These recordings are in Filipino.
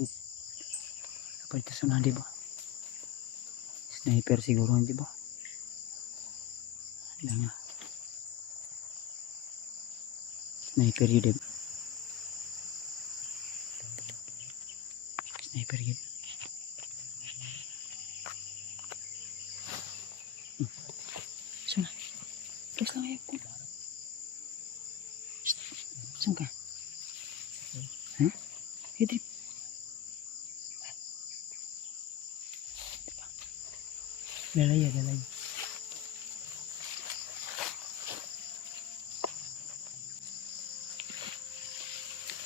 Dapat ito sana, di ba? Sniper siguro, di ba? Alam nga. Sniper yun, di ba? Sniper yun. Sana. Please lang ayaw ko. Saan ka? Ha? Hidrip. Lalaya.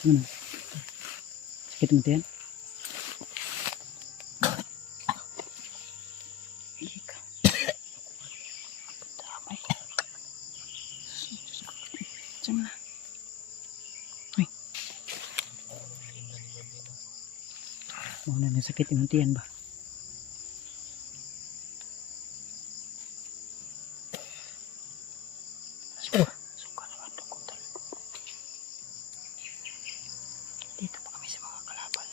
Ano? Sakit mo yan? Ika. Damay. Saan na? Ay. Muna na sakit yung tiyan ba? Suka naman dukutan. Dito pa kami sa mga kalaban.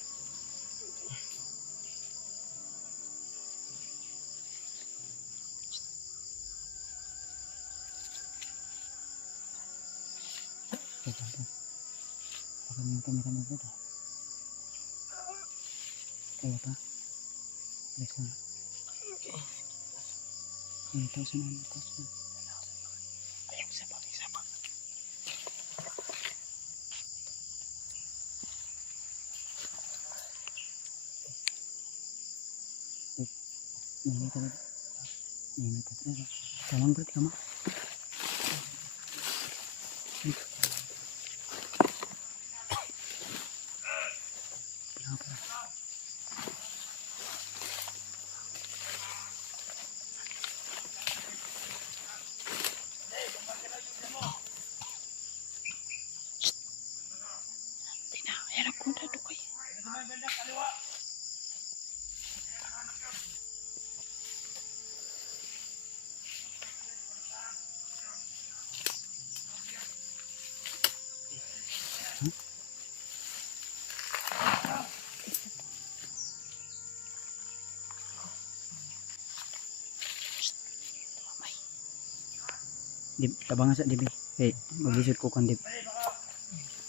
Ito. Hakan yung kamera mo dito. Kaya pa? Alis na. Ito sa namin. Ayun, isa pa. Ini tadi. Jangan berarti kamu. Dip, tabangan sa dip. Hey, mag-isot ko kan dip.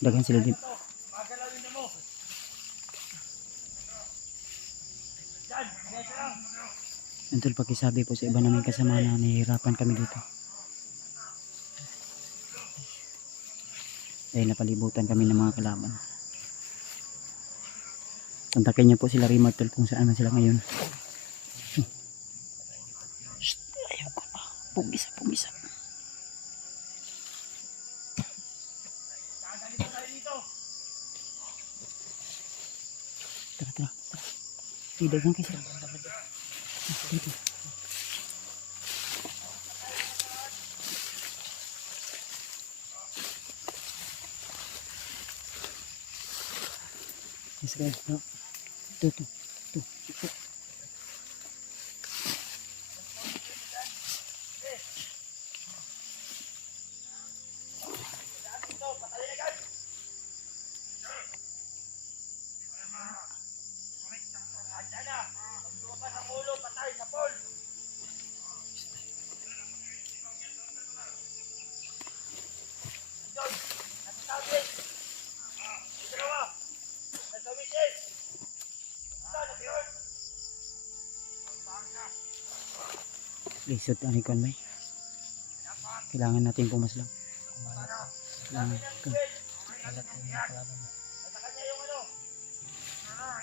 Dagan sila dip. Until pakisabi po sa iba namin kasama na nahihirapan kami dito. Dahil napalibutan kami ng mga kalaban. Kontakin niyo po sila Rimartol kung saan man sila ngayon. Shhh, ayaw ko na. Pumisa. Tara. Dagang kayo sila. Dito. Yes guys, no. Tuh. Lisod ang ikon may. Kailangan natin pumaslang. Kailangan. Alat ng mga kalaban.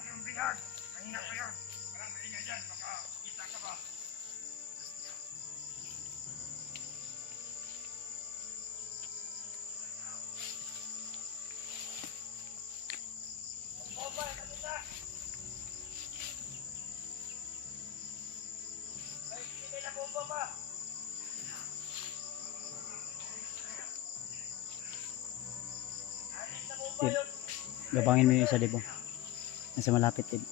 Yung bigat. Mahina ko yun. Parang mahinga dyan. Baka kita ka ba? Gabangin mo yung isa, diba? Nasa malapit din.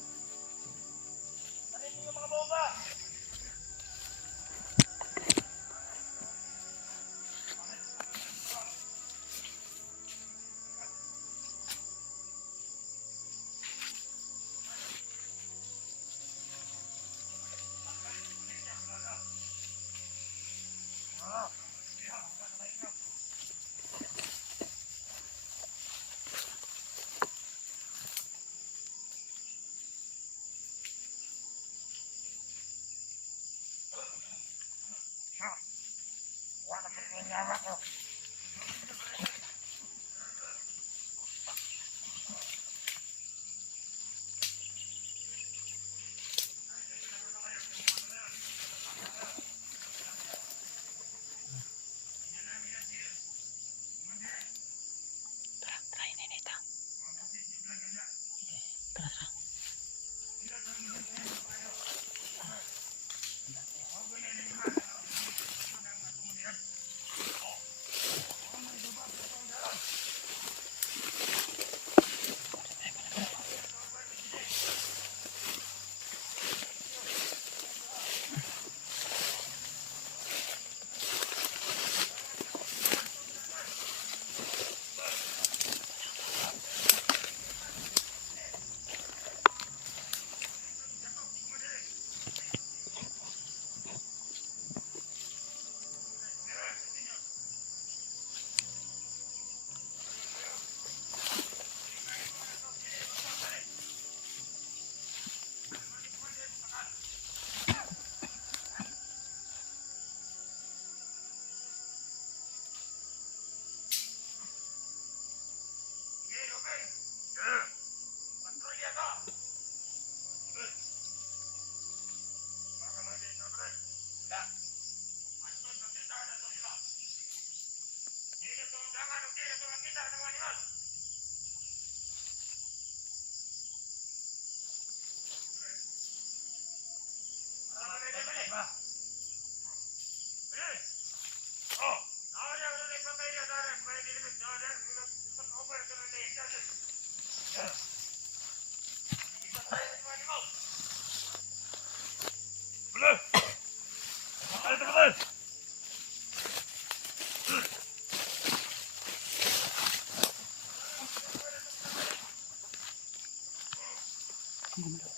kang gumalaw.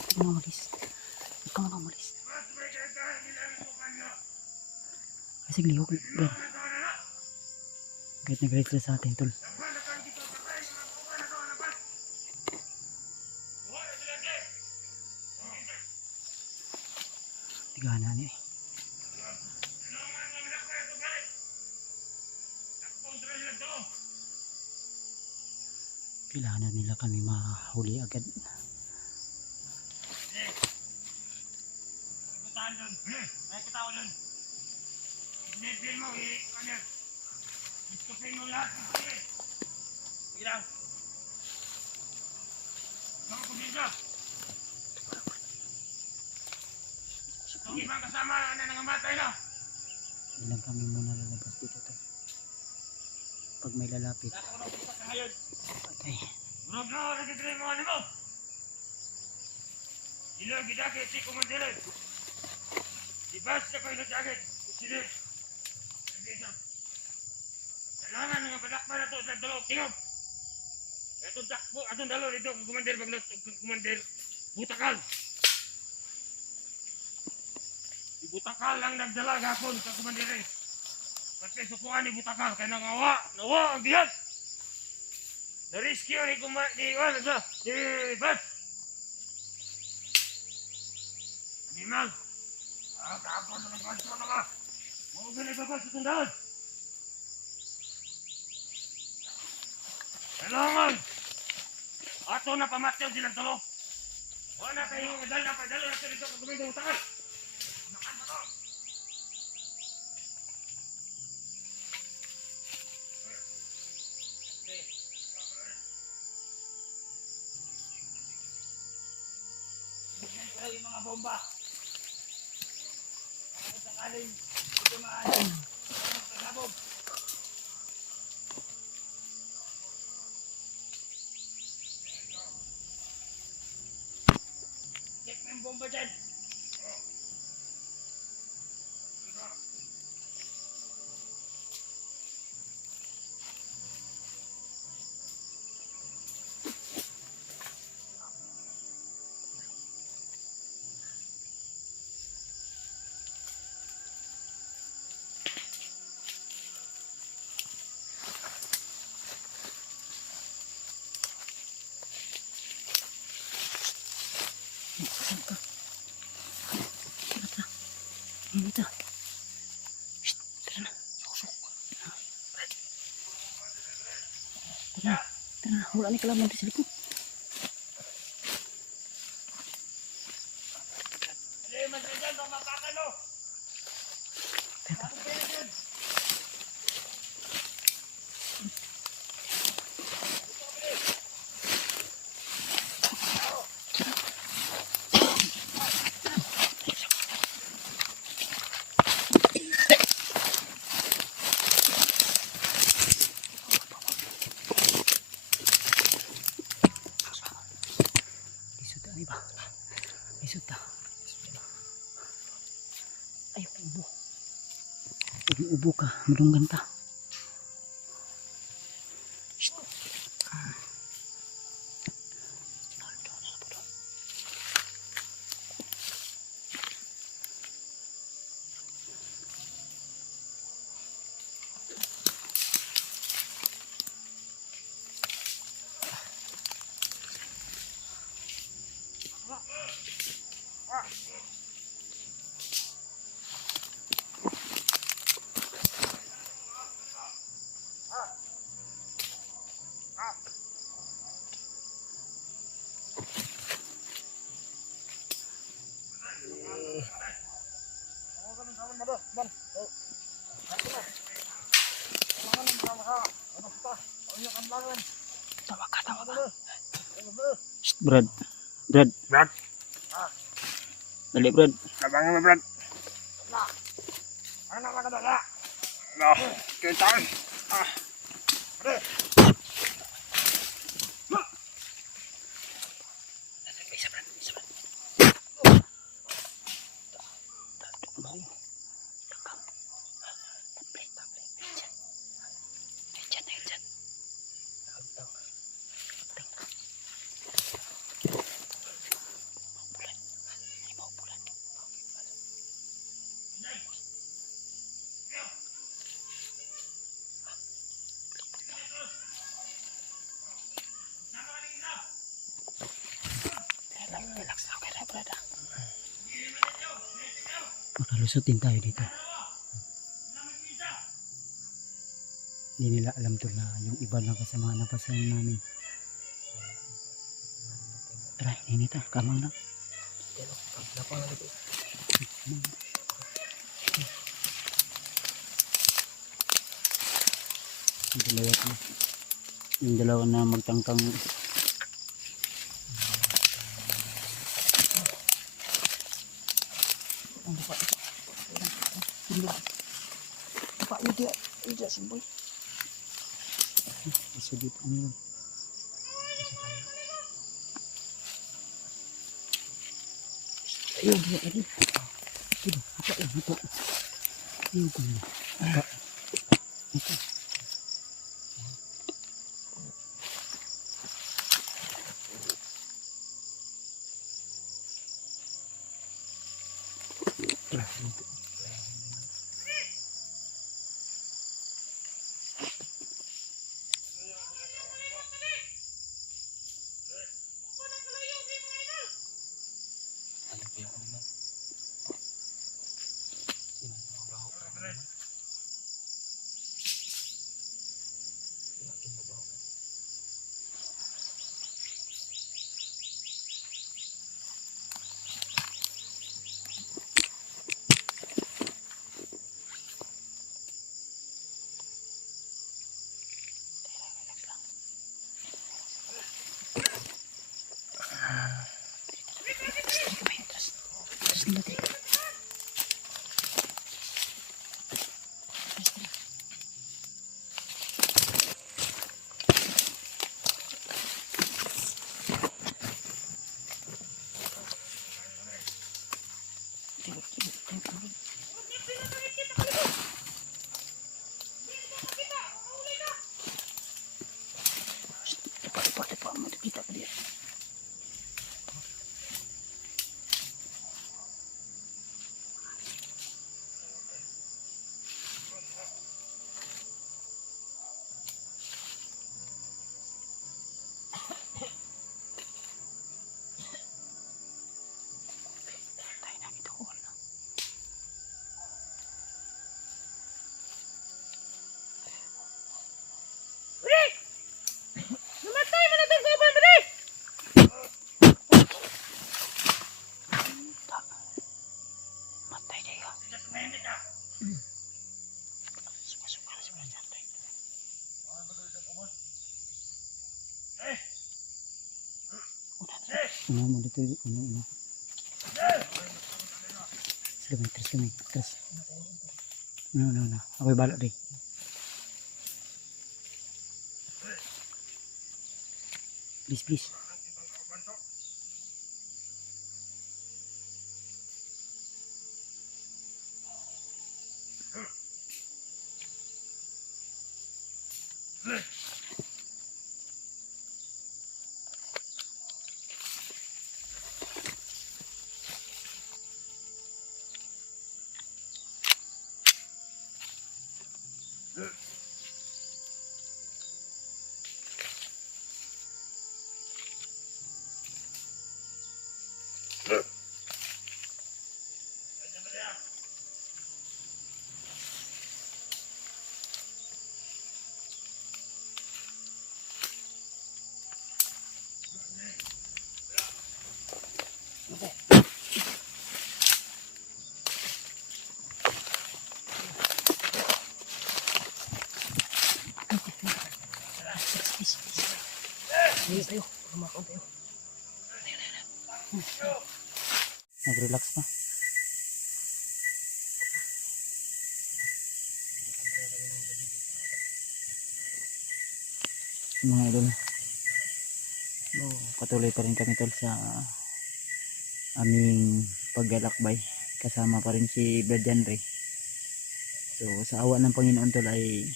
Huwag kang umalis. Huwag kang umalis. Kasi lihok. Kahit nag-rate sila sa atin, tol. Tigana niya eh. Kailangan nila kami mahuli agad. May kita ko dun. Isipin mo, ano? Isipin mo lahat. Sige lang. Mga kumisa. Ang ibang kasama na nangamatay na. Ilang kami muna lalabas dito to. Pag may lalapit. Patay. Murag na, nagigilay mo ano mo. Sila gidakit si kumandilay. Ibas na kayo nagdakit. Sila. Kailangan nga balakpa na ito sa dalawang tingog. Atong dalaw dito kung kumandir baglas kumandir butakal. Butakal lang nagdala gapon sa kumandir eh. Kasi sukuan ni butakal kaya nawa ang biyan. Na-rescue ni Bas. Animal. Kapon na ng kanto na ka. Huwag na ibabas sa tundaan. Kailangan. Ato na pamatyaw silang tulo. Huwag na kayo madal na padalo na dito kung gumay ng utakal. Nakan na to. Yung mga bomba. Kung sakaling tumaan, pasabog. Check mo yung bomba dyan. Saan ka? Hinita. Shhh, tara na. Susok. Tara na. Wala ni kalaman sa likod. Mas dyan, mapakan o. Lisod na ba? Lisod na. Ay, ubo. Ubo ka. Madunggan ka. Tawa ka. Shh, Brad. Brad. Dali, Brad. Labangan mo, Brad. Ano naman kadala? No, kintaan. Pre. Isa, Brad. Mau. Lakang. Tablet. Dyan. Makalusot din tayo dito. Hindi nila alam to na yung iba lang kasama na pasayan namin. Tara, inita, kamang lang. Yung dalawa na magtangkang. Isa dito ano yun. Ayun, ayun, ayun. Ayun, apa yun, apa. Ayun ko na. Apa. Ito. Dito. Ano mo dito, ano. Terus kami, terus. No. Ako'y bala rin. Please. Bilis tayo, kumakaon tayo. Nag-relax na. Mga idol, patuloy pa rin kami tol sa aming paglalakbay. Kasama pa rin si Brad Janre. So sa awa ng Panginoon tol ay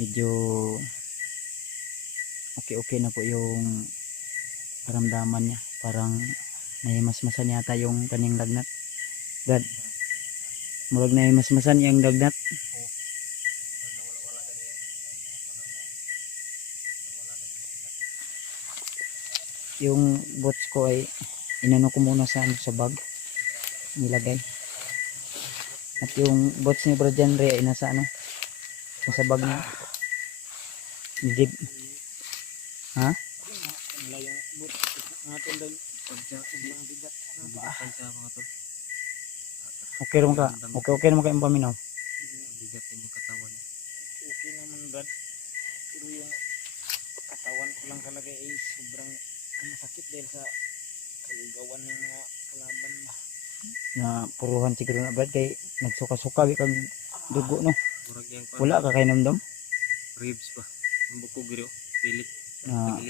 medyo okay na po yung paramdaman niya. Parang nahimasmasan yata yung kanyang lagnat. Brad, murag nahimasmasan yung lagnat. Yung bots ko ay inano ko muna sa bag nilagay At yung bots ni Brad Janre ay nasa ano? Nasa bag niya. Gib. Ha? Wala yung boot. Natin daw. Pagka mga bigat. Bigatan siya mga tol. Okay naman ka. Okay naman ka yung paminaw. Bigat yung katawan. Okay naman Brad. Pero yung katawan ko lang talaga ay sobrang masakit dahil sa kaligawan ng mga kalaban ba. Na puruhan siguro na Brad kay nagsuka-suka kag dugo no. Murag yung Wala ka kay namdam. ribs ba. Ang bukog rin. Pilit.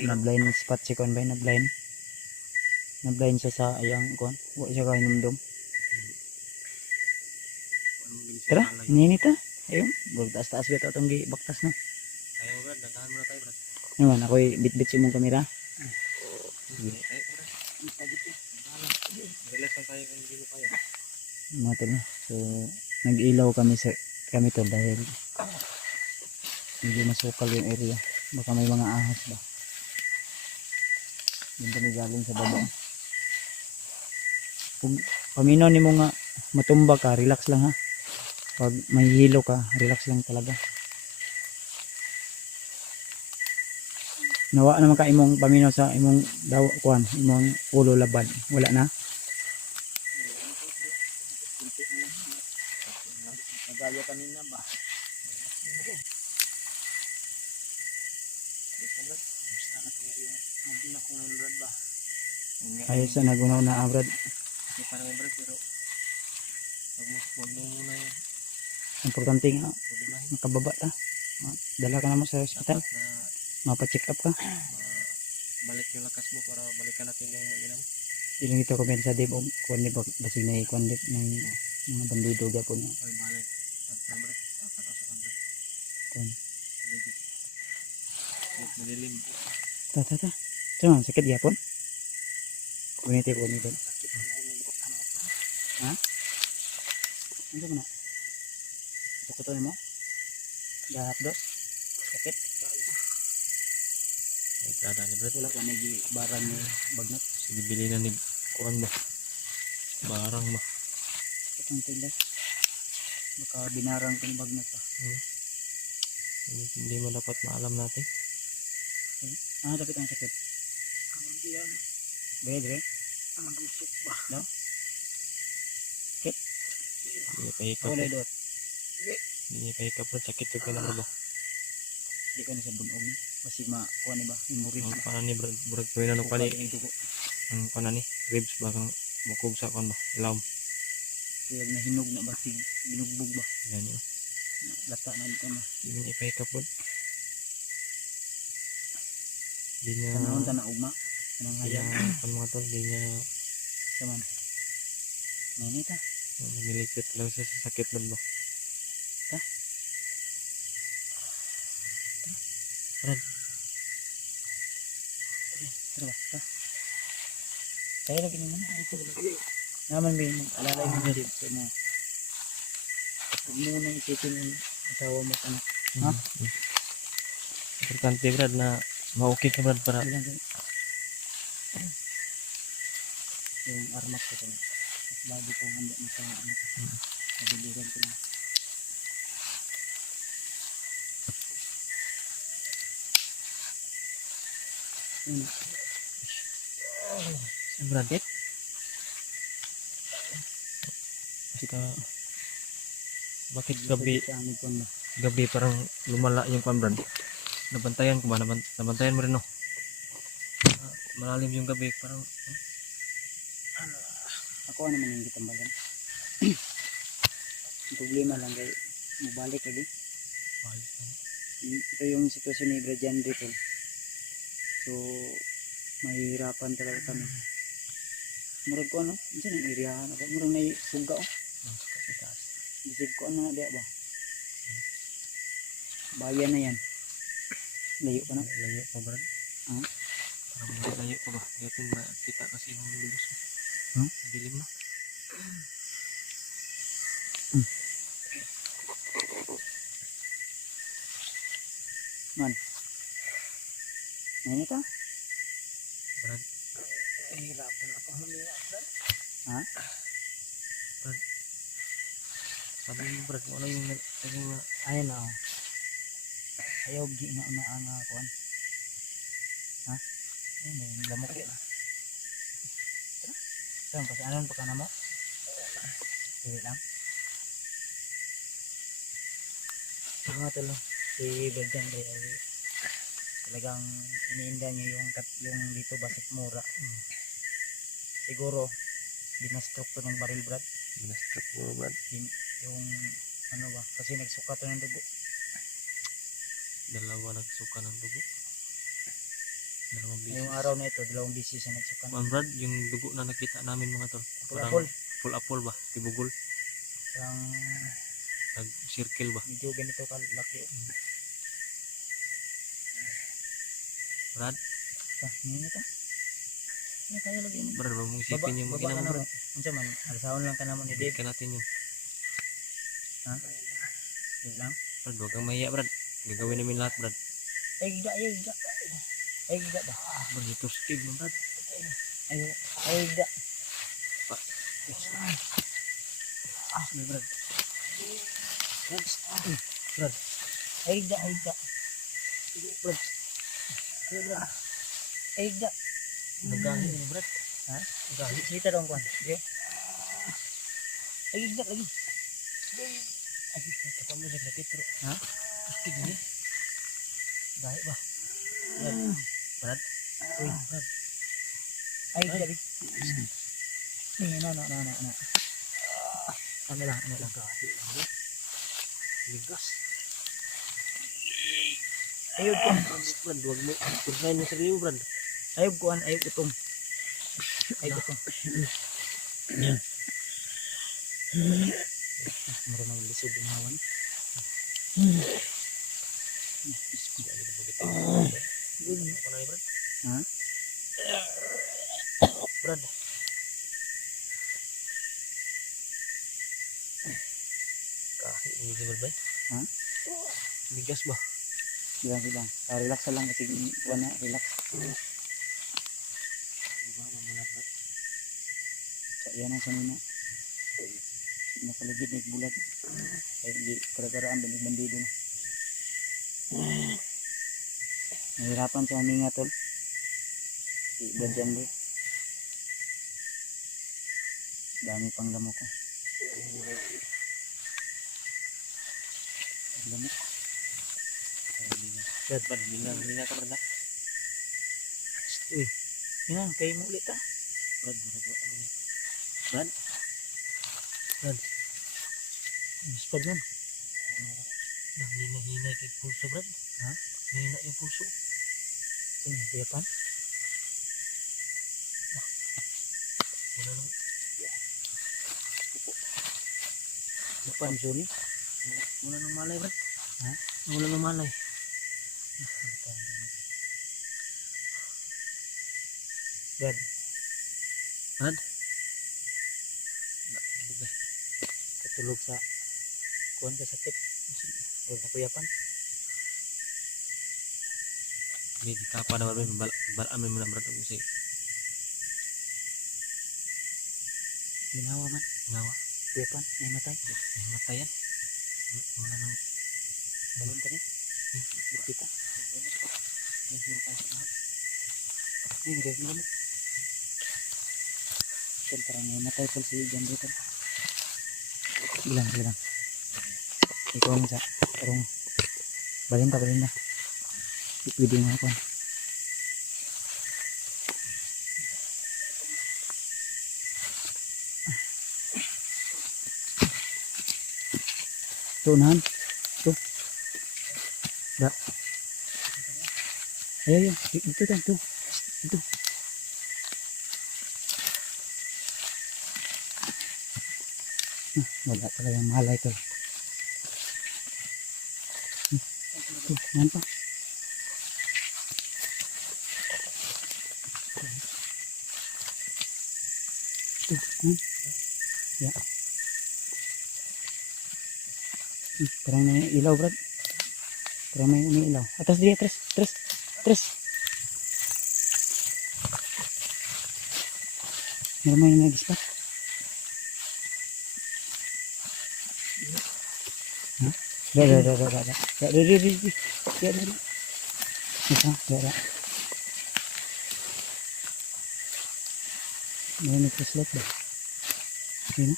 Na blind spot si kon bay na blind. Na blind siya sa ayang kon. Wa siya kay namdam. Tara, ninita. Ayun, bug taas-taas bitaw tong gibaktas na. Ayaw Brad, dandahan muna tayo Brad. Naman ako'y bit-bit sa imong kamera. Tayo Brad. Relax lang tayo kung hindi mo kaya. Mga tol no. So, nag-ilaw kami sa kami tol dahil medyo masukal yung area. Baka may mga ahas ba. Yung kami galing sa baba. Kung paminaw ni mo nga matumba ka, relax lang ha. Pag may hilo ka, relax lang talaga. Nawa naman ka imong paminaw sa imong daw kuan, imong ulo labad. Wala na. Nagaya kanina ba? Basta na kaya yung hindi na kung Brad ba? Ayos sa nagunaw na abrad. Hindi pa naman Brad pero huwag mo muna yung Importante nga problemahin. makababa ta. Dala ka naman sa hospital. Dapat na Mapa-check up ka. balik yung lakas mo para balikan natin yung mag-inam. Ilang ito comment sa Dave og kuan ni basig na kuan dit ng mga bandido gapon niya. Ay balik. Brad, tataka sa kanila. Kuan. Madilim. Ta. Sama sakit gyapon. Kuniti ko ni Ben. Ha? Ano man? Tukuton mo? Dahap dos. Sakit. Ay kada ni Brad. Wala ka may barang ni bagnat. Sige bili na ni kuan ba? Barang ba? Itong tindas. Baka binarang kong bagnat pa. Hindi mo dapat maalam natin. Dapat ang sakit. Hindi yan. Bedre. Magusok ba? No? Hindi pahikap. Wala dot. Hindi pahikap Brad. Sakit yung kailangan ba? Di ka na sa bunog na. Kasi kuan ni ba? Imuri. Ang paano ni Brad? Brad ko yun ano pa ni? Yung dugo. Ang paano ni? Ribs ba? Kang bukog sa kuan ba? Ilawm. Kaya nahinog na ba? Binugbog ba? Yan yun. Lata na dito na. Hindi niya ipahikap Brad. Hindi niya... Tanahon ta na ugma. Anong Kaya hayag? kan mga tol, hindi niya Saman. Nanita. nilipit lang siya sa sakit man ba? Ha? Brad, Tara ba? Ta. Kaya lagi naman na. Ito wala. Naman may alalay mo din sa mo. Huwag mo nang isipin yung asawa mo ano. Ha? importante Brad na ma-okay ka Brad para Ilan din. Yung armas ko pala. Mas lagi kong handa mo sa ano. Nabiligan ko na. Yun. Brad, Bakit? basta bakit gabi Sa amin po na. gabi parang lumala yung kwan Brad? Nabantayan ko ba? Nabantayan mo rin no? Malalim yung gabi parang Ako ano man yung gitambalan. Ang problema lang kay mabalik lagi. Ito yung sitwasyon ni Bradian dito. So mahihirapan talaga kami. Murag ko ano, dyan ang iriyahan ako. Murag may suga oh. Bisig ko ano na ba? Bayan na yan. Layo pa na. layo pa Brad? Ah? Parang layo pa ba? Gating makita kasi yung lubos mo. Huh? Dilim na. Man. Ngayon ito? Brad, hirapan ako huminga Brad. Ha? Brad, Sabi mo Brad, ano yung naging Ayun na. Ayaw gi na ang kuan. Ha? Ayun yung lamok. Saan pa ano pa kana mo? Sige lang. Mga tol, si Belgian Ray ay talagang iniinda niya yung dito basik mura. Siguro dinastrok to ng baril Brad. binastrap mo Brad? Yung ano ba? Kasi nagsuka to ng dugo. Dalawa nagsuka ng dugo. Dalawang bisis. Ngayong araw na ito, 2 beses siya nagsuka. Man Brad, yung dugo na nakita namin mga tol. Apol-apol. Apol ba? Tibugol. Parang Nag-circle ba? medyo ganito kalaki. Brad, Nini ka? Ano kaya lagi mo? Brad, wag mong isipin yung Baba mag-ina ka mo na Brad. Ano man, alasahon lang ka naman ni Hindi Dave. ka natin yun. Ha? Wait lang. Brad, huwag kang mahiya Brad. Gagawin namin lahat Brad. Ay, giga, ay, giga. Ay, giga ba? Brad, ito skid mo Brad. Ay, ay, giga. May Brad. Brad. Ay, giga, ay, giga. Brad. Ay, Brad. Ay, giga. Nagahi mo Brad. Ha? Gahi. Sita dong kuan. Yo. Ay, giga lagi. Ay, kata mo sa sakit bro. Ha? Skid mo. Gahi ba? Brad. Uy, Brad. Ay, giga. No. Ano lang. Gahi. Ligas. Ayog ko. Brad, huwag mo. Kursahin mo sarili mo Brad. Ayog kuan, ayog utong. Ayog utong. Marunong lisod yung hawan. Ako na Brad. Ha? Brad. Kahi, hindi si Brad ba? Ha? Ligas ba? Silang. Relax lang kasi kuan na, relax. So, yan ang sanina. Nakaligid na bulat. Kaya hindi kara-karaan bandig-bandido na. Nahirapan sa huminga tol. Si Belgian Ray. Dami pang lamok ko. Lamok. Brad, hina ka Brad. Uy. Yan, kayo mo ulit ah. Brad, Brad. Spad man. Hina kay puso Brad. Ha? Hina yung puso. Sino? Kuyapan? Wala nang Kuyapan, sorry. wala nang malay Brad. Ha? Wala nang malay. Brad. Brad? Katulog sa kuhan ka sakit. Huwag na kuyapan. Hindi ka pa naman balamin mo na Brad ang usay. Ginawa man. Nawa. Kuyapan. May matay. Matayan. Wala nang Balon ka niya. Kita. Ay, hindi rin mo. Kan parang may matay pala si John dito. Bilang. Ikaw ang sa parang balin na. Pwede nga ako. Ito unahan. Ito. Da. Ayo. Ito. Wala talagang malay ito. Yan pa. Ya. Parang may ilaw, Brad. Parang may umiilaw. Atras dia, tres. Meron may nag-spot. May nagkaslot ba? Okay na?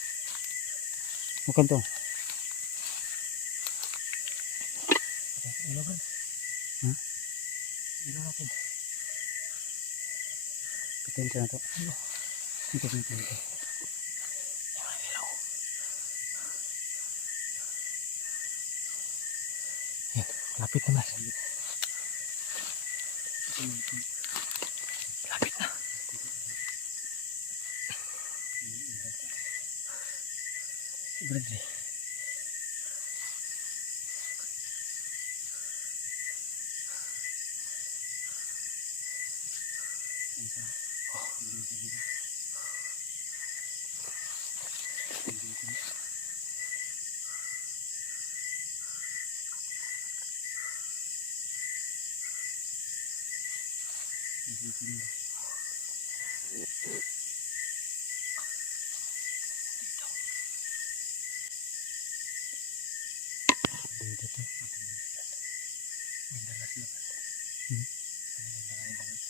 Bukan to. Ilaw bro. Ha? Ilaw natin. Patayin siya na to. Ito na ito. Ilaw. Yan, lapit na mas. Lapit na. Bradley. Dito to. May dalas na. Hmm? May dalas.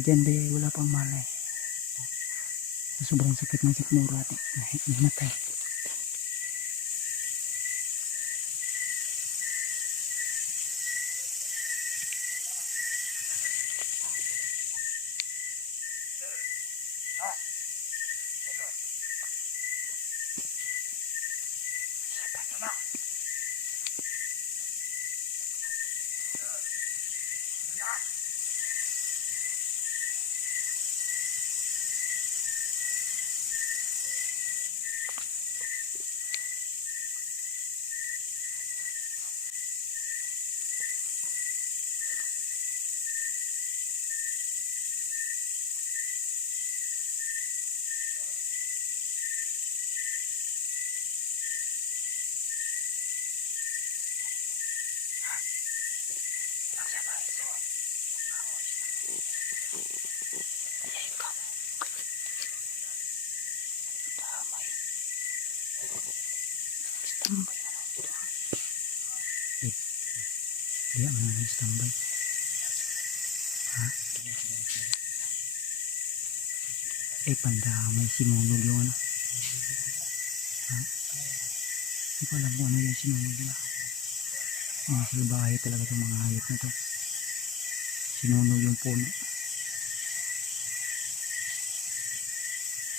Dyan di wala pang malay. Sobrang sakit ng sikmura ate. Nahimatay. Dia mana standby. Ha? Pandamay sinunog yung ano. Ha? Hindi ko alam kung ano yung sinunog na. Mga salbahe talaga itong mga hayop na to. Sinunog yung puno.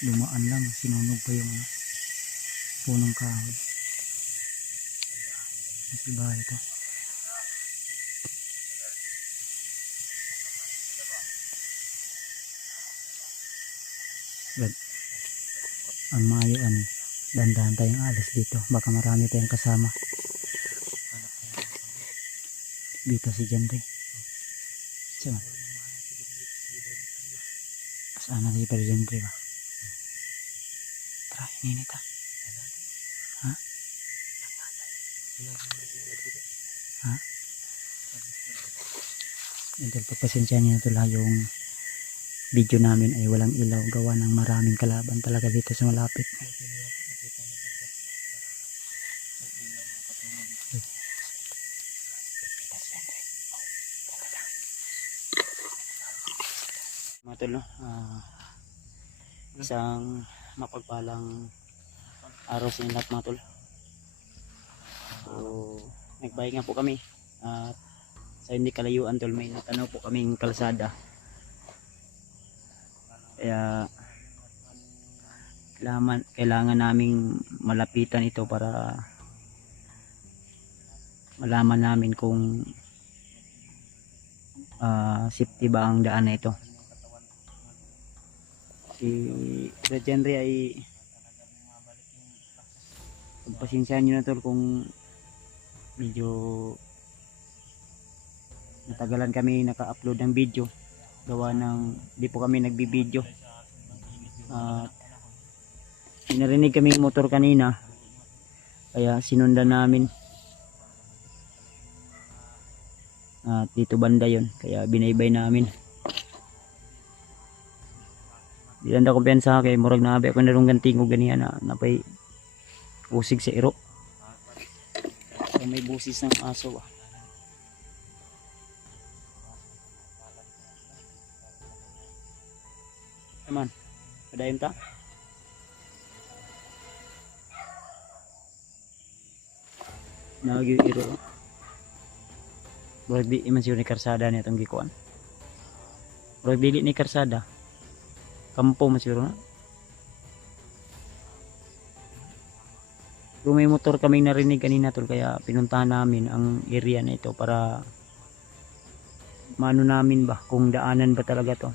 Lumaan lang, sinunog pa yung punong kahoy. Mga salbahe ito. But, ang mayo dandahan tayong alas dito, baka marami tayong kasama dito si Janre. So, sana si Padre Janre ba? Tara, ininit ha. Ha? Ha? Dahil pagpasensya niyo na tula yung video namin ay walang ilaw, gawa ng maraming kalaban talaga dito sa malapit. Mga tol, no? Isang mapagpalang araw sa inyo lahat mga tol. So, nagpahinga po kami at sa hindi kalayuan tol, may natanaw po kaming kalsada. Kaya kailangan naming malapitan ito para malaman namin kung safety ba ang daan na ito. Si Regenry ay pagpasensyahan nyo na tol kung medyo natagalan kami naka-upload ng video, gawa ng di po kami nagbibideo. Narinig kaming motor kanina kaya sinundan namin at dito banda yon, kaya binaybay namin. Di lang da kumpiyansa kay murag nabi ako narong ganting ko ganiya na napay usig sa iro. So, may busis ng aso naman padayon ta. Nagi iro murag di man siya ni karsada niya itong gikuan, murag dili ni karsada, kampo man siguro na. Kung may motor kaming narinig kanina tol, kaya pinuntahan namin ang area na ito para maano namin ba kung daanan ba talaga to.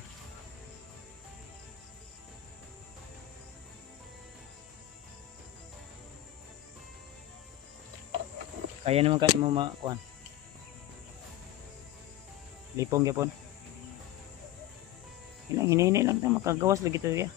Kaya naman kayo mo makuan lipong gyapon. Hinay lang ta makagawas lagi to ya.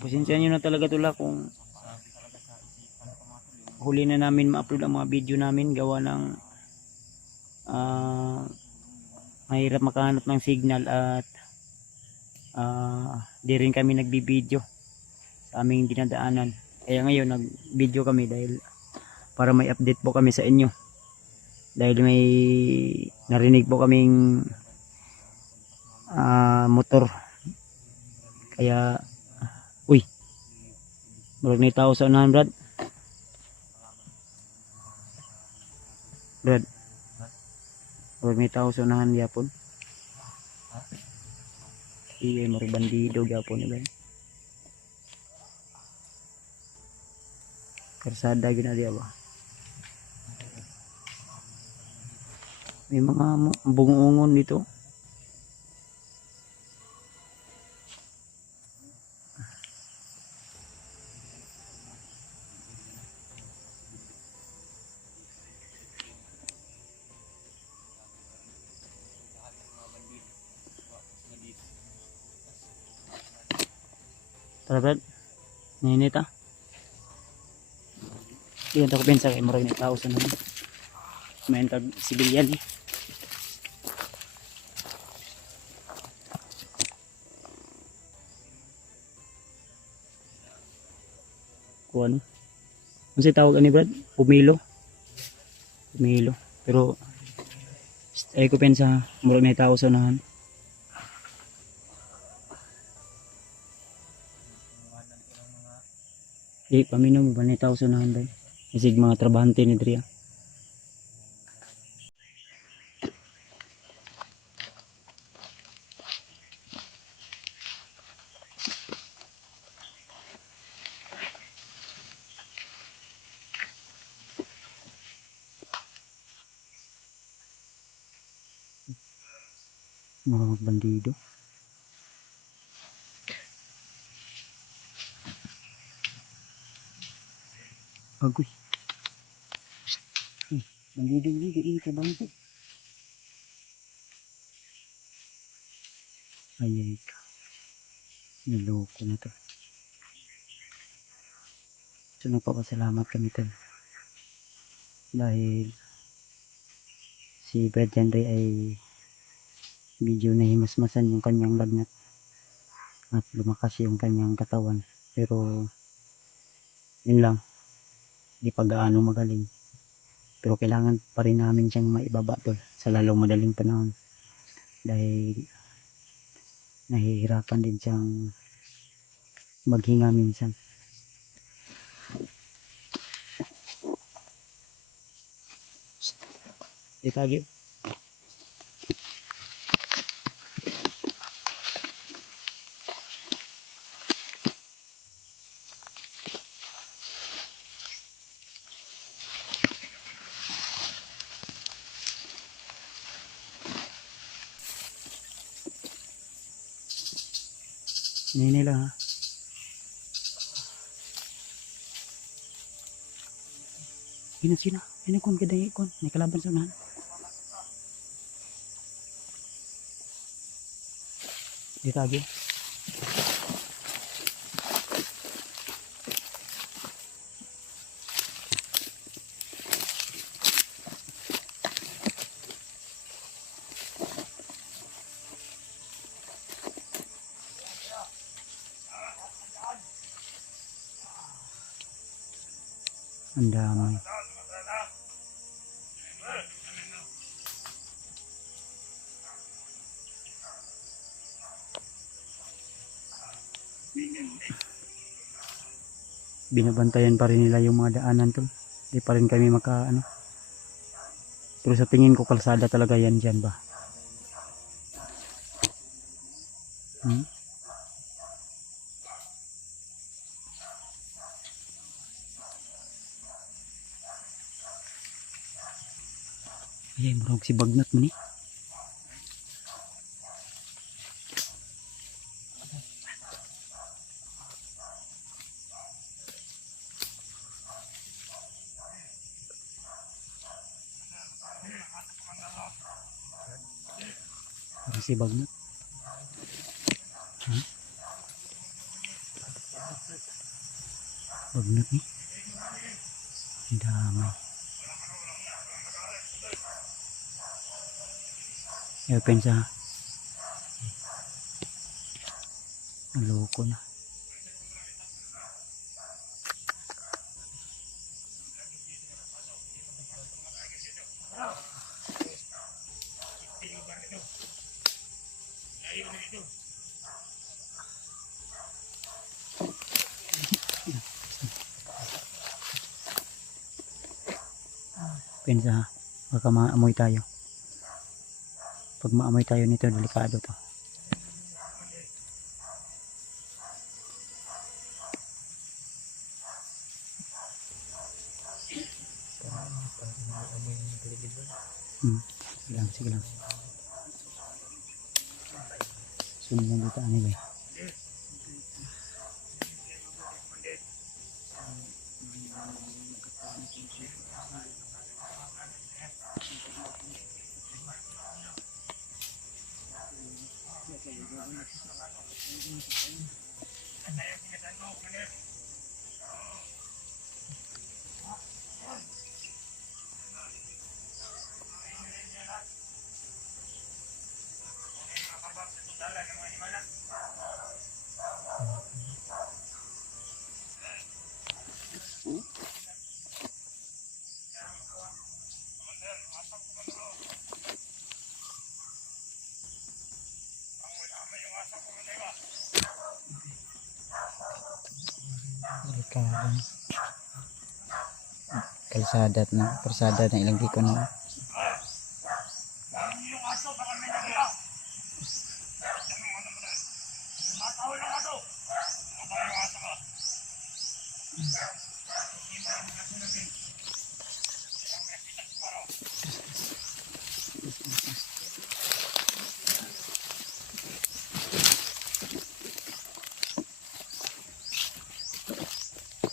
Pasensya nyo na talaga tula kung huli na namin ma-upload ang mga video namin, gawa ng mahirap makahanap ng signal at di rin kami nagbibideo sa aming dinadaanan. Kaya ngayon nag video kami dahil para may update po kami sa inyo, dahil may narinig po kaming motor. Kaya uy, murag may tao sa unahan brad. Murag may tao sa unahan yapon. Iya murag bandido yapon iba. Karsada ginadi ba. May mga bungungon dito. Tara brad, nainit Iyan ako pensa kay murag na tao sa naman. May tag sibilyan Kuan. Ano si tawag ani brad? Pumilo. Pero ay ko pensa murag na tao sa naman. Paminaw mo ba na tao sa nahan day? Isig mga trabahante ni Dria. Mga bandido. Agoy. Bandido ini ka bangko. Ayay ka. Niloko na to. So nagpapasalamat kami tol. Dahil si Brad Henry ay medyo nahimasmasan yung kanyang lagnat. At lumakas yung kanyang katawan. Pero yun lang. Di pa gaano magaling. Pero kailangan pa rin namin siyang maibaba tol. Sa lalong madaling panahon. Dahil nahihirapan din siyang maghinga minsan. Itagi. Nini lang ha. Sina. Ini kon kadang ikon. May kalaban sa unahan. Ditagi. Ang damay. Binabantayan pa rin nila yung mga daanan to. Di pa rin kami maka ano. Pero sa tingin ko kalsada talaga yan dyan ba. Ay, marog si bagnat mo ni. Marog si bagnat. Ha? Bagnat ni. Ang damay. Open sa naloko na. Open sa baka maamoy tayo. Pag maamoy tayo nito, delikado to. Sige lang. Sundan dito ani ba? Kalsada na, persada na ilang giko na.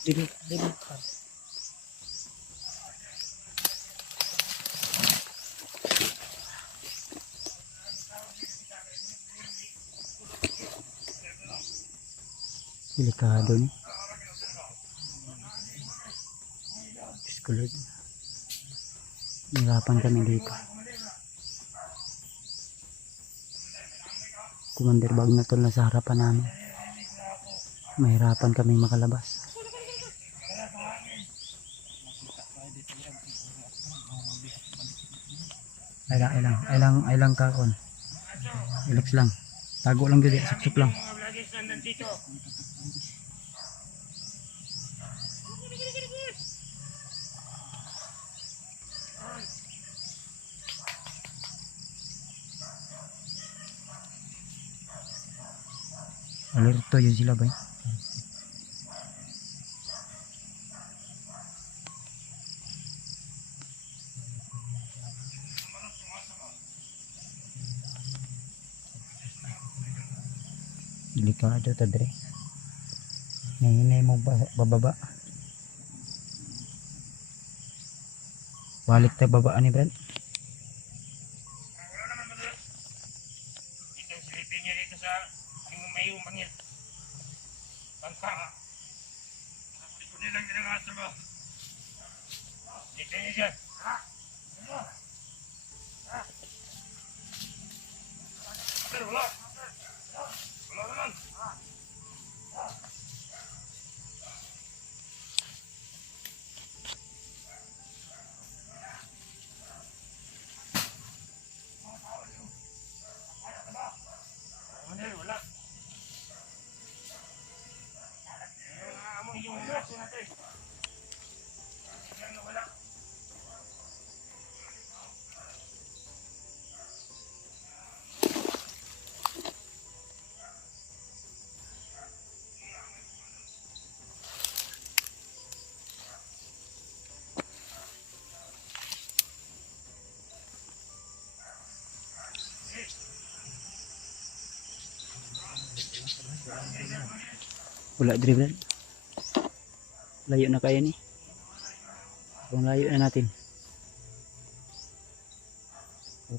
Dili. Delikado ni. Diskulod. Hirapan kami dito. Commander bag na tol na sa harapan namin. Mahirapan kami makalabas. Ay lang kakon. Relax lang. Tago lang dito, suksok lang. Alerto yun sila ba? Delikado ta dre. Ngayon mo bababa. Balik tayo babaan ni Brad. Dito silipin niya dito sa may umangil. Bangka. Dito nilang ginagawa ba? Dito niya dyan. Ha? Ha? Pero wala. Wala naman. Wala. Yung braso natin. Yan, wala. Wala dribble. Layo na kaya ni. Kung layo na natin.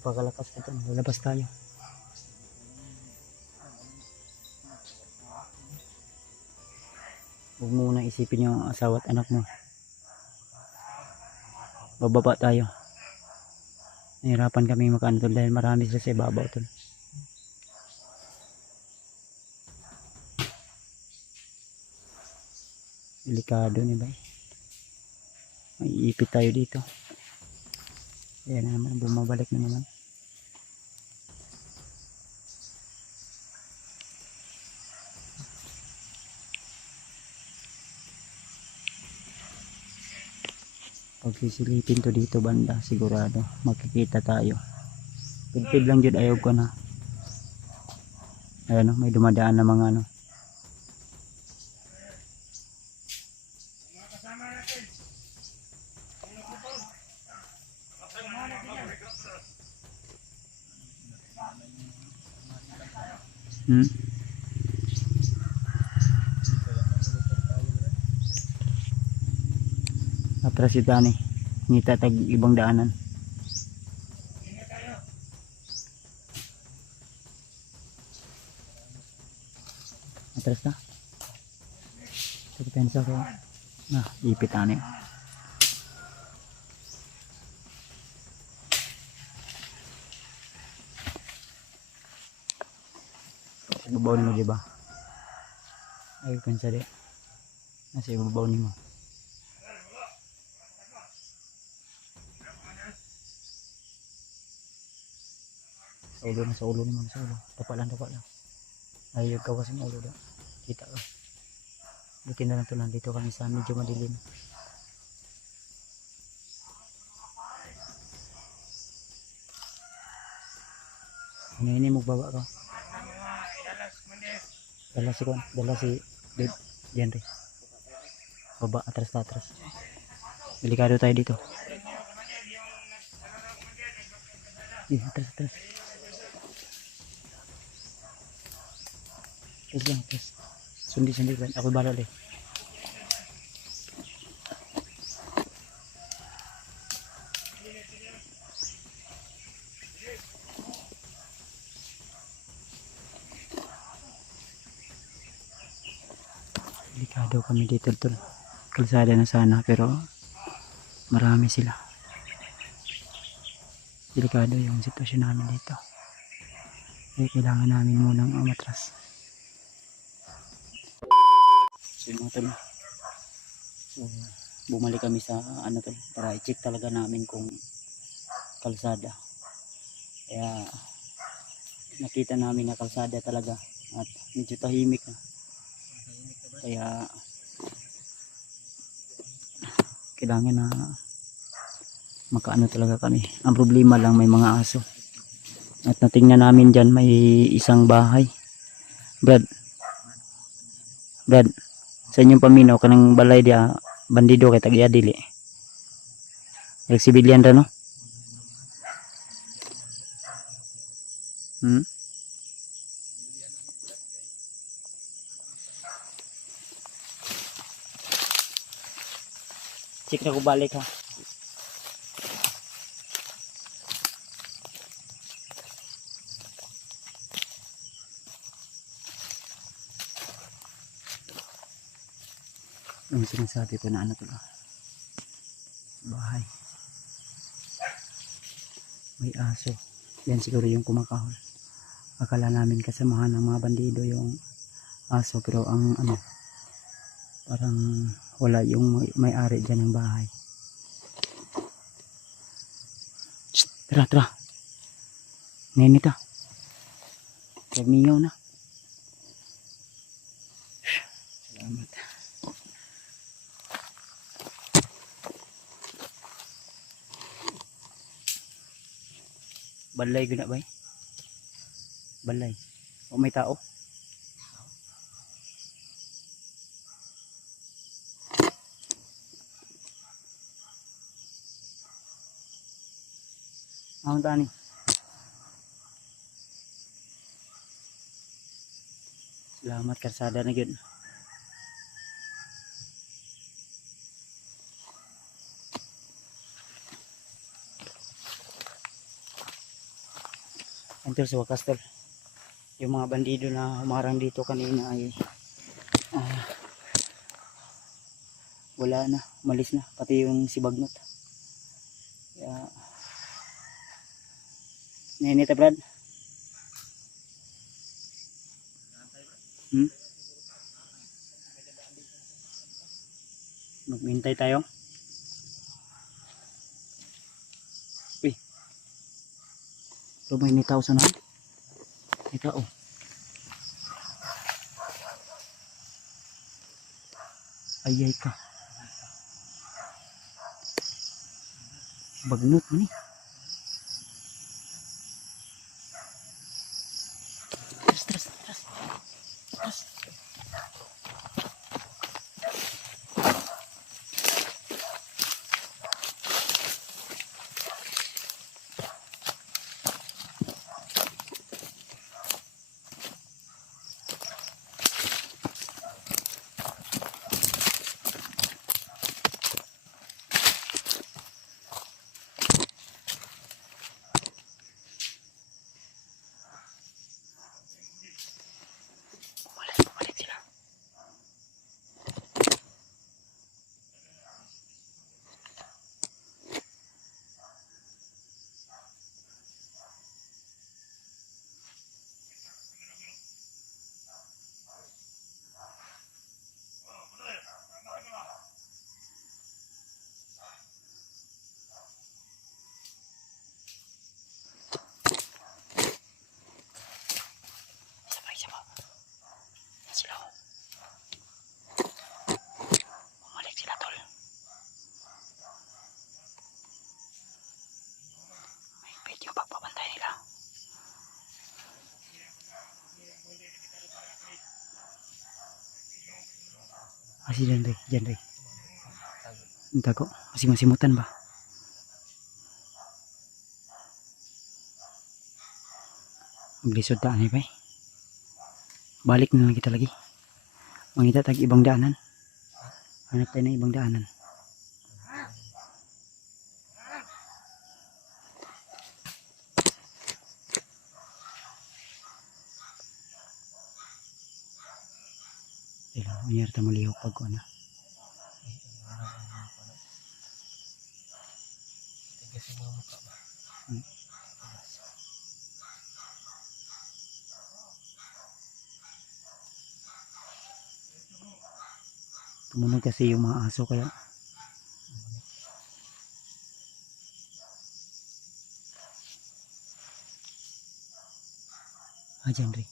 Pagkalakas na ito. Lalabas tayo. Huwag mo muna isipin yung asawa at anak mo. Bababa tayo. Nahirapan kami makaantol dahil marami sila sa ibabaw tol. Delikado ni bay. May ipit tayo dito. Ayan na naman, bumabalik na naman. Pag sisilipin to dito banda, sigurado makikita tayo. Pidpid lang dyan, ayaw ko na. Ayan o, may dumadaan na mga ano. Atras si Dani, ngita tag ibang daanan. Atras na. Pagpensa ko. Nah, ipit ani. Ibabaw nimo diba? Ay pensa di. Nasa ibabaw nimo. Sa ulo nimo, sa ulo. Tapak lang. Ayog kawas ng ulo da. Kita ka. Buti na lang tulang dito kami sa medyo madilim. Ini magbaba ka. Dala si Henry. Baba atras. Delikado tayo dito. Atras. Atras. Sundi kan. Ako bala deh. Delikado kami dito tol. Kalsada na sana pero marami sila. Delikado yung sitwasyon namin dito. Kaya kailangan namin munang umatras. So yung mga tol. So bumalik kami sa ano tol para i-check talaga namin kung kalsada. Kaya nakita namin na kalsada talaga at medyo tahimik na. Kaya kailangan na makaano talaga kami. Ang problema lang may mga aso. At natingnan namin dyan may isang bahay. Brad, sa inyong paminaw kanang balay dia bandido kay tag-iya dili. Sibilyan ra no? Hmm? Check na ko balik ha. Ang sinasabi ko na ano to bahay. May aso. Yan siguro yung kumakahon. Akala namin kasamahan ng mga bandido yung aso pero ang ano parang wala yung may-ari dyan ng bahay. Shh, tara ninita kagmingaw na. Shh, salamat. Balay guna ba balay o may tao. Ang tani. Salamat karsada na gyud. Antol sa wakas tol. Yung mga bandido na humarang dito kanina ay wala na, umalis na pati yung si Bagnot. Kaya Nenita Brad. Maghintay tayo. Uy. Pero may tao sa na. May tao. Ayay ka. Bagnot mo ni. Tras. Bumalik sila. Sabay. Sila. Bumalik sila tol. May video pagbabantay nila. Asi dyan rin. Entah kok, masih masimutan ba? Maglisod taan ba? Balik na lang kita lagi. Mangita tag ibang daanan. Hanap tayo ng ibang daanan. Ilang Mayroon tayo malihok pag ano. Tigas yung mga mukha ba? Hmm. Tumunog kasi yung mga aso kaya. Dyan rin.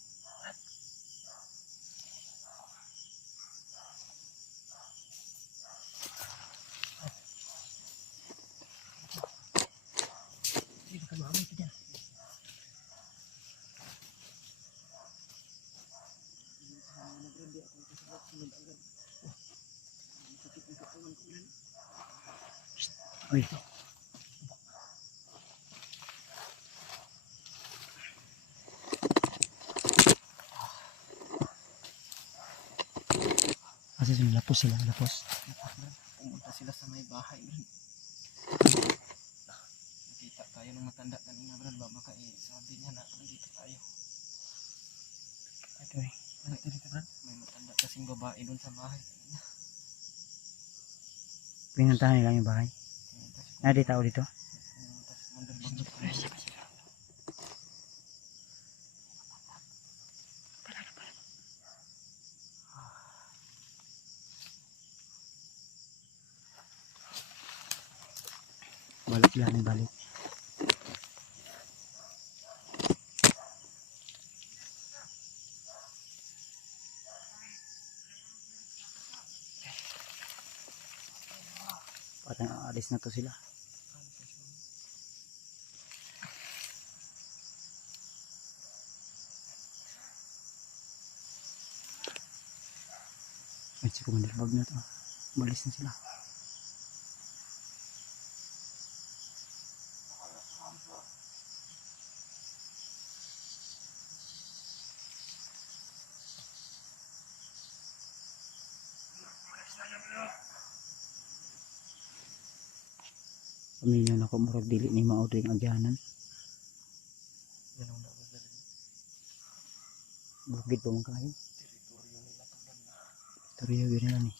Hindi ka maamoy ka dyan. Uy. Kasi lapos sila, lapos. Pumunta sila sa may bahay. Nakita tayo ng matanda kanina, Brad. Baka sabi niya na nandito tayo. Ito eh. Balik na dito, Brad. May matanda kasing babae doon sa bahay kanina. Pinuntahan nila yung bahay. Di tao dito. Pumunta sa mandal. Balik lang, balik. Parang aalis na to sila. Ay, si Commander Bob na to. Balis na sila. Paminaw na ko murag dili ni maudring agyanan. Yan ang nakadali. Bukid pa man kayo. Teritoryo nila to, Brad. Teritoryo yun nila ni.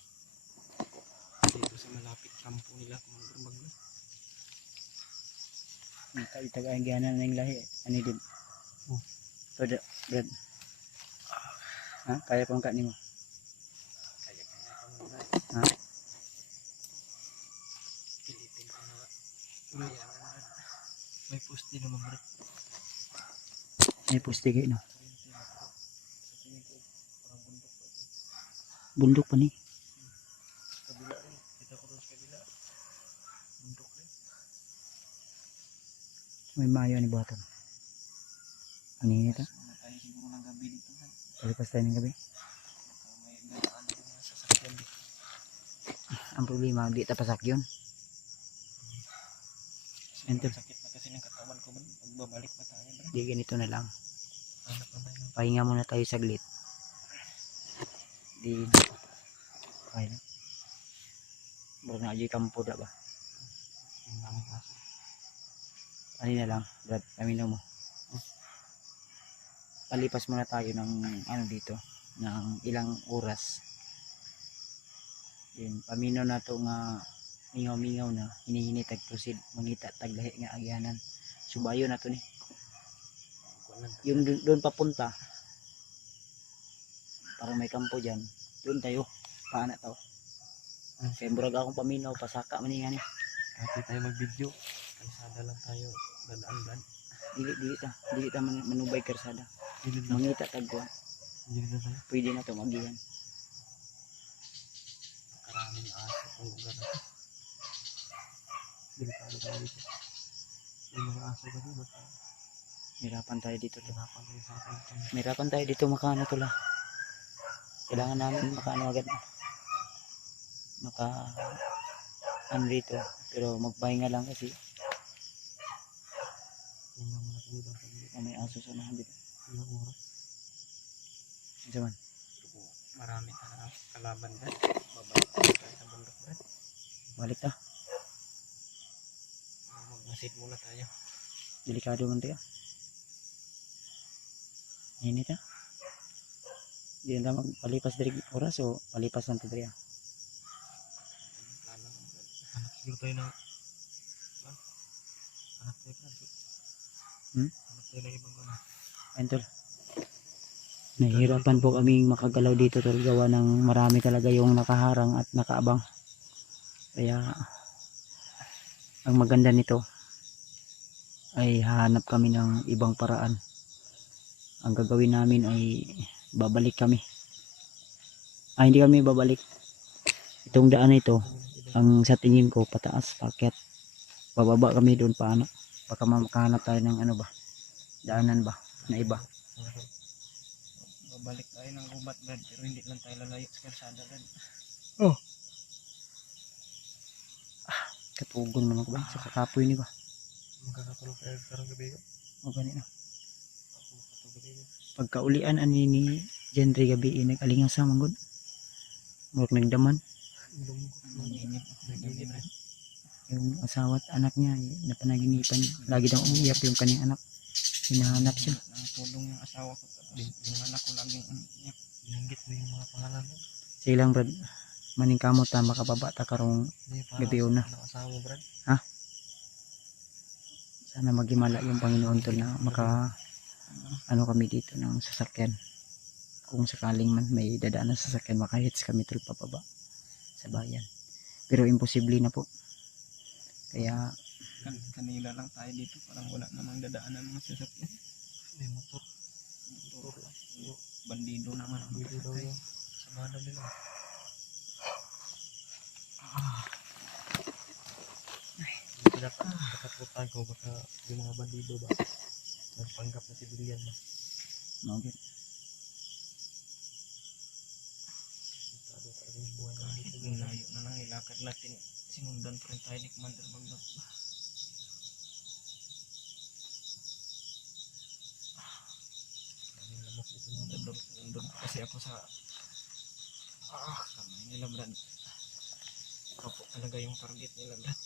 Dito sa malapit kampo nila, Commander Magno. Itaga agyanan na yung lahi. Ano din? Oh. Brad. Brad. Ha? Kaya pang kanin mo? Kaya-kaya pa mo, Brad. Ha? Pilitin ko na. Kaya naman, Brad. May poste naman, Brad. May pustige no. Kuryente na po. Sa tingin ko, parang bundok pa ito. Bundok pa ni. Kabila rin. Kita ko doon sa kabila. Bundok rin. May mayo ni buhatan. Ang init ha? Muna tayo siguro ng gabi dito, Brad. Palipas tayo ng gabi. Baka may galaan din mga sasakyan dito. Ang problema, di tapasak yun. Enter. Sakit na kasi ng katawan ko, Brad. Pagbabalik pa tayo, Brad. Di ganito na lang. Hanap na tayo. Pahinga muna tayo saglit. Di. Okay na. Baru na aja kampo dah ba? Ang daming aso. Ano na lang, Brad, kami mo. Palipas muna tayo ng ano dito, ng ilang oras. Yun, paminaw na to nga mingaw-mingaw na, hinihini tag proceed, mangita taglahi nga agyanan. Subayo na to ni. Yung doon papunta, parang may kampo dyan, doon tayo, paana tao. Kaya murag akong paminaw, pasaka maningan ni. Kahit tayo mag-video, kalsada lang tayo, dadaan, Brad. Dili ta manubay karsada. Gilid lang. Mangita tagkuan. Gilid lang tayo. Pwede na to magihan. Maraming aso kung lugar na to. Delikado tayo dito. May mga aso kasi baka Mirapan tayo dito to. hirapan tayo sa atin. Mirapan tayo dito makano to la. Kailangan namin makano agad. Maka ano dito. Pero magpahinga lang kasi Yan lang muna kami daw sa gilid. may aso sa unahan dito. Ilang oras. Ano man? Marami talaga kalaban, Brad. Babalik tayo sa bundok, Brad. Balik ta. Magmasid muna tayo. Delikado man tayo. Init ha. Di na magpalipas diri oras o palipas lang to diri. Plano mo, Brad. Anak siguro tayo ng anak tayo, Brad. Anak tayo ng ibang ano. Ayun tol. Nahihirapan po kaming makagalaw dito tol, gawa ng marami talaga yung nakaharang at nakaabang. Kaya ang maganda nito ay hahanap kami ng ibang paraan. Ang gagawin namin ay babalik kami. Hindi kami babalik. Itong daan na ito, ang sa tingin ko pataas, paakyat. Bababa kami doon paano. Baka makahanap tayo ng ano ba, daanan ba na iba. Babalik tayo ng gubat, Brad, pero hindi lang tayo lalayo sa kalsada, Brad. Katugon naman ko ba sa kakapoy ni ba. Magkakatulog tayo karong gabi ko. O ganito. Ako makatulog kayo. Pagkaulian ani ni Jendry gabi nag-alingaw sa manggod. Murag nagdaman. Naginip ako ng gabi, Brad. Yung asawa at anak niya napanaginipan. Lagi daw umiiyak yung kanyang anak. Hinahanap siya. Tulong yung asawa ko. Yung anak ko laging umiiyak. Binanggit mo yung mga pangalan mo. Sige lang Brad. Maning kamot ta makababa ta karong gabi una. Asawa mo, Brad. Sana magimala yung Panginoon tol na maka ano kami dito ng sasakyan. Kung sakaling man may dadaan na sasakyan makahits kami tol papaba sa bayan. Pero imposible na po. Kaya Kanila lang tayo dito. Parang wala namang dadaanan ng mga sasakyan. May motor. Motor lang. Bandido naman ang sakay. Samada nila. Pinakatakutan ko baka yung mga bandido ba nagpanggap na civilian ba. okay. Yung buhay na dito. Layo na lang ilakad natin. Sinundan pa rin tayo ni Commander Magnot ba. Nandun kasi ako sa kamay nila, Brad. Ikaw po talaga yung target nila, Brad.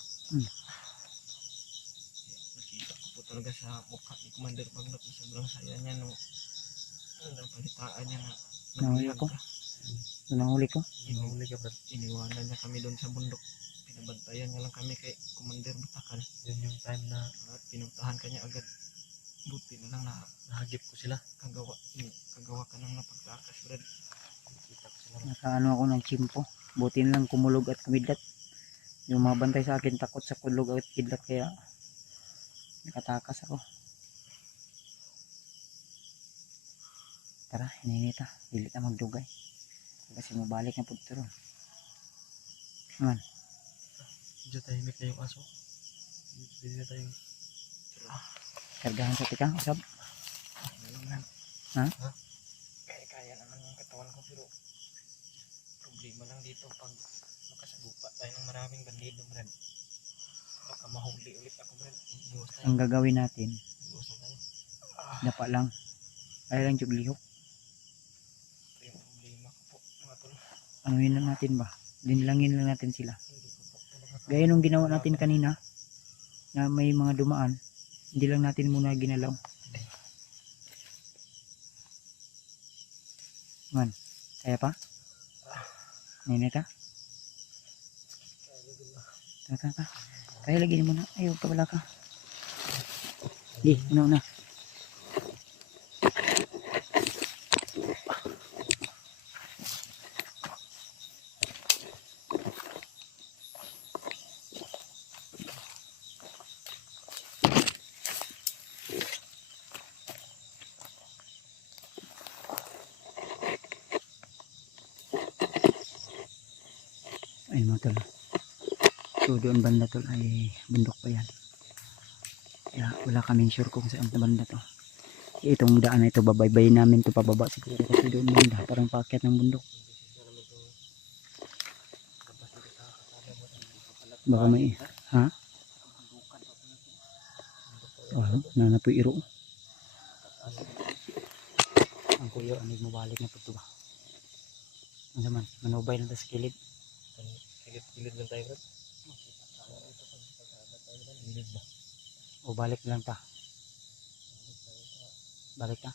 Nakita ko po talaga sa mukha ni Commander Magnot na sobrang saya niya nung napalitaan niya na Nahuli ako. Nahuli ko. Inahuli ka, Brad. Iniwanan niya kami doon sa bundok. Pinabantayan niya lang kami kay Commander Batakan. Yun yung time na pinuntahan ka niya agad. Buti na lang na nahagip ko sila. Kagawa ka nang napagtakas, Brad. Nakaano ako ng chimpo. Buti na lang kumulog at kumidlat. Yung mga bantay sa akin takot sa kulog at kidlat kaya nakatakas ako. Tara, hininita. Dilit na magdugay. Kasi mabalik na po ito ron. Man. Medyo tahimik na yung aso. Pwede na tayong Kargahan sa tikang usap. Ha? Kaya naman yung katawan ko pero problema lang dito pag makasagupa tayo ng maraming bandido, Brad. Baka mahuli ulit ako, Brad. Iwas tayo. Ang gagawin natin, Iwas na tayo. dapa lang. Ay lang yung lihok. Ito yung problema ko po, mga tol. Anuhin lang natin ba? Linlangin lang natin sila. Hindi ko po talaga. Gaya nung ginawa natin kanina, na may mga dumaan, hindi lang natin muna ginalaw. Man, kaya pa? Ninita? Tata. Kaya lagi mo na. Ayaw ka wala ka. Di, una. Ayun mga tol. So doon banda tol ay bundok pa yan. Kaya wala kaming sure kung saan na banda to. Itong daan na ito babaybayin namin to pababa siguro kasi doon banda parang paakyat ng bundok. Baka may ha? Oh, nanapoy iro. Ang kuyo anig mabalik na po ba? Ano man, manubay lang sa kilid. Gilid lang tayo, Brad. Gilid ba? O balik lang ta. Balik ta.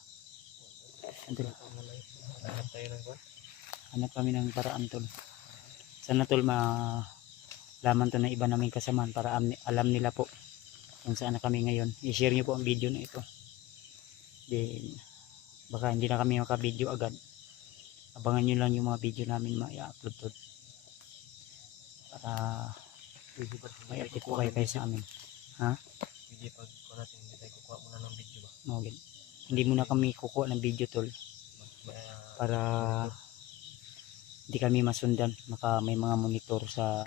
Tol. Hanap tayo ng kwan. Hanap kami ng paraan tol. Sana tol malaman to na iba namin kasamaan para alam nila po kung saan na kami ngayon. I-share nyo po ang video na ito. Then baka hindi na kami maka-video agad. Abangan nyo lang yung mga video namin ma-upload tol. Para may update po kayo sa amin. Ha? Hindi pag kung natin hindi tayo kukuha muna ng video ba. Okay. Hindi muna kami kukuha ng video tol. Para hindi kami masundan. May mga monitor sa